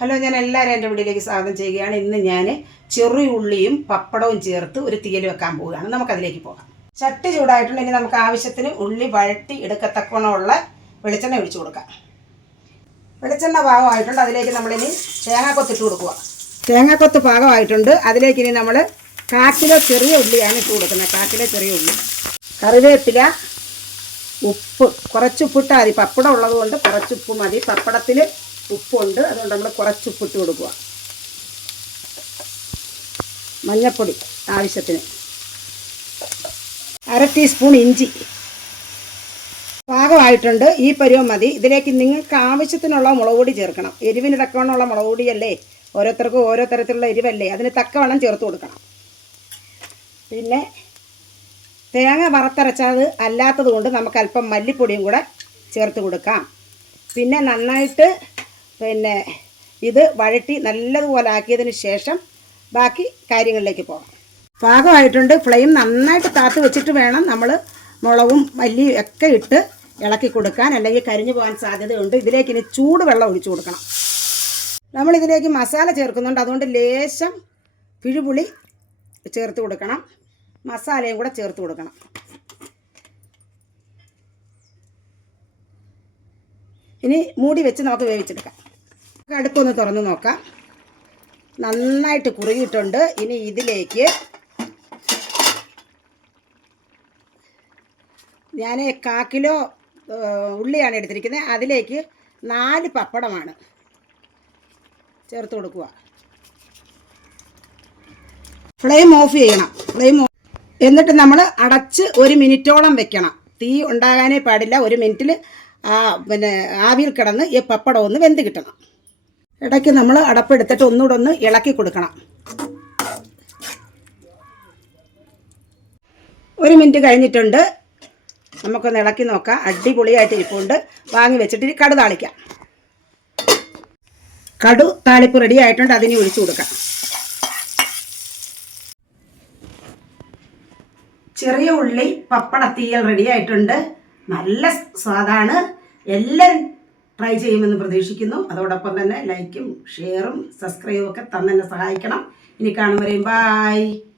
Hello ഞാൻ എല്ലാവരും എന്റെ വീട്ടിലേക്ക് സ്വാഗതം ചെയ്യുകയാണ്. ഇന്ന് ഞാൻ ചെറിയുള്ളിയും പപ്പടവും ചേർത്ത് ഒരു തീയൽ വെക്കാൻ പോവുകയാണ്. നമുക്കതിലേക്ക് പോകാം. ചട്ടി ചൂടായിട്ടുണ്ട്. ഇനി നമുക്ക് ആവശ്യത്തിന് ഉള്ളി വഴട്ടി എടുക്കത്തക്കണമുള്ള വെളിച്ചെണ്ണ ഒഴിച്ചു കൊടുക്കാം. വെളിച്ചെണ്ണ പാകമായിട്ടുണ്ട്. അതിലേക്ക് നമ്മളിനി തേങ്ങാക്കൊത്ത് ഇട്ട് കൊടുക്കുക. തേങ്ങാക്കൊത്ത് പാകമായിട്ടുണ്ട്. അതിലേക്ക് ഇനി നമ്മൾ കാക്കിലോ ചെറിയ ഉള്ളിയാണ് ഇട്ട് കൊടുക്കുന്നത്. കാക്കിലോ ചെറിയ ഉള്ളി. കറിവേപ്പില ഉപ്പ്. കുറച്ചുപ്പിട്ടാൽ മതി. പപ്പടം ഉള്ളത് കൊണ്ട് കുറച്ച് ഉപ്പ് മതി. പപ്പടത്തിൽ ഉപ്പുണ്ട്. അതുകൊണ്ട് നമ്മൾ കുറച്ച് ഉപ്പിട്ട് കൊടുക്കുക. മഞ്ഞൾപ്പൊടി ആവശ്യത്തിന്. അര ടീസ്പൂൺ ഇഞ്ചി. പാകമായിട്ടുണ്ട്. ഈ പരുവം മതി. ഇതിലേക്ക് നിങ്ങൾക്ക് ആവശ്യത്തിനുള്ള മുളക് പൊടി ചേർക്കണം. എരിവിന് തക്കവണ്ണമുള്ള മുളക് പൊടിയല്ലേ? ഓരോരുത്തർക്കും ഓരോ തരത്തിലുള്ള എരിവല്ലേ? അതിന് തക്കവണ്ണം ചേർത്ത് കൊടുക്കണം. പിന്നെ തേങ്ങ വറുത്തരച്ചത് അല്ലാത്തത് കൊണ്ട് നമുക്ക് അല്പം മല്ലിപ്പൊടിയും കൂടെ ചേർത്ത് കൊടുക്കാം. പിന്നെ നന്നായിട്ട് പിന്നെ ഇത് വഴട്ടി നല്ലതുപോലെ ആക്കിയതിന് ശേഷം ബാക്കി കാര്യങ്ങളിലേക്ക് പോകാം. പാകമായിട്ടുണ്ട്. ഫ്ലെയിം നന്നായിട്ട് താത്ത് വെച്ചിട്ട് വേണം നമ്മൾ മുളകും മല്ലിയും ഒക്കെ ഇട്ട് ഇളക്കി കൊടുക്കാൻ. അല്ലെങ്കിൽ കരിഞ്ഞു പോകാൻ സാധ്യതയുണ്ട്. ഇതിലേക്ക് ഇനി ചൂട് വെള്ളം ഒഴിച്ചു കൊടുക്കണം. നമ്മളിതിലേക്ക് മസാല ചേർക്കുന്നുണ്ട്. അതുകൊണ്ട് ലേശം പിഴുപുളി ചേർത്ത് കൊടുക്കണം. മസാലയും കൂടെ ചേർത്ത് കൊടുക്കണം. ഇനി മൂടി വെച്ച് നമുക്ക് വേവിച്ചെടുക്കാം. അടുപ്പൊന്ന് തുറന്ന് നോക്കാം. നന്നായിട്ട് കുറുകിയിട്ടുണ്ട്. ഇനി ഇതിലേക്ക് ഞാൻ കാ കിലോ ഉള്ളിയാണ് എടുത്തിരിക്കുന്നത്. അതിലേക്ക് നാല് പപ്പടമാണ് ചേർത്ത് കൊടുക്കുക. ഫ്ലെയിം ഓഫ് ചെയ്യണം. ഫ്ലെയിം ഓഫ് എന്നിട്ട് നമ്മൾ അടച്ച് ഒരു മിനിറ്റോളം വെക്കണം. തീ ഉണ്ടാകാനേ പാടില്ല. ഒരു മിനിറ്റിൽ പിന്നെ ആവിയിൽ കിടന്ന് ഈ പപ്പടം ഒന്ന് വെന്ത് കിട്ടണം. ഇടയ്ക്ക് നമ്മൾ അടപ്പെടുത്തിട്ട് ഒന്നുകൂടെ ഒന്ന് ഇളക്കി കൊടുക്കണം. ഒരു മിനിറ്റ് കഴിഞ്ഞിട്ടുണ്ട്. നമുക്കൊന്ന് ഇളക്കി നോക്കാം. അടിപൊളിയായിട്ട് ഇരിപ്പുണ്ട്. വാങ്ങി വെച്ചിട്ട് കടു താളിക്കാം. കടു താളിപ്പ് റെഡി ആയിട്ടുണ്ട്. അതിന് ഒഴിച്ചു കൊടുക്കാം. ചെറിയ ഉള്ളി പപ്പട റെഡി ആയിട്ടുണ്ട്. നല്ല സ്വാദാണ്. എല്ലാവരും ട്രൈ ചെയ്യുമെന്ന് പ്രതീക്ഷിക്കുന്നു. അതോടൊപ്പം തന്നെ ലൈക്കും ഷെയറും സബ്സ്ക്രൈബും ഒക്കെ തന്നെ സഹായിക്കണം. ഇനി കാണും വരെയും. ബായ്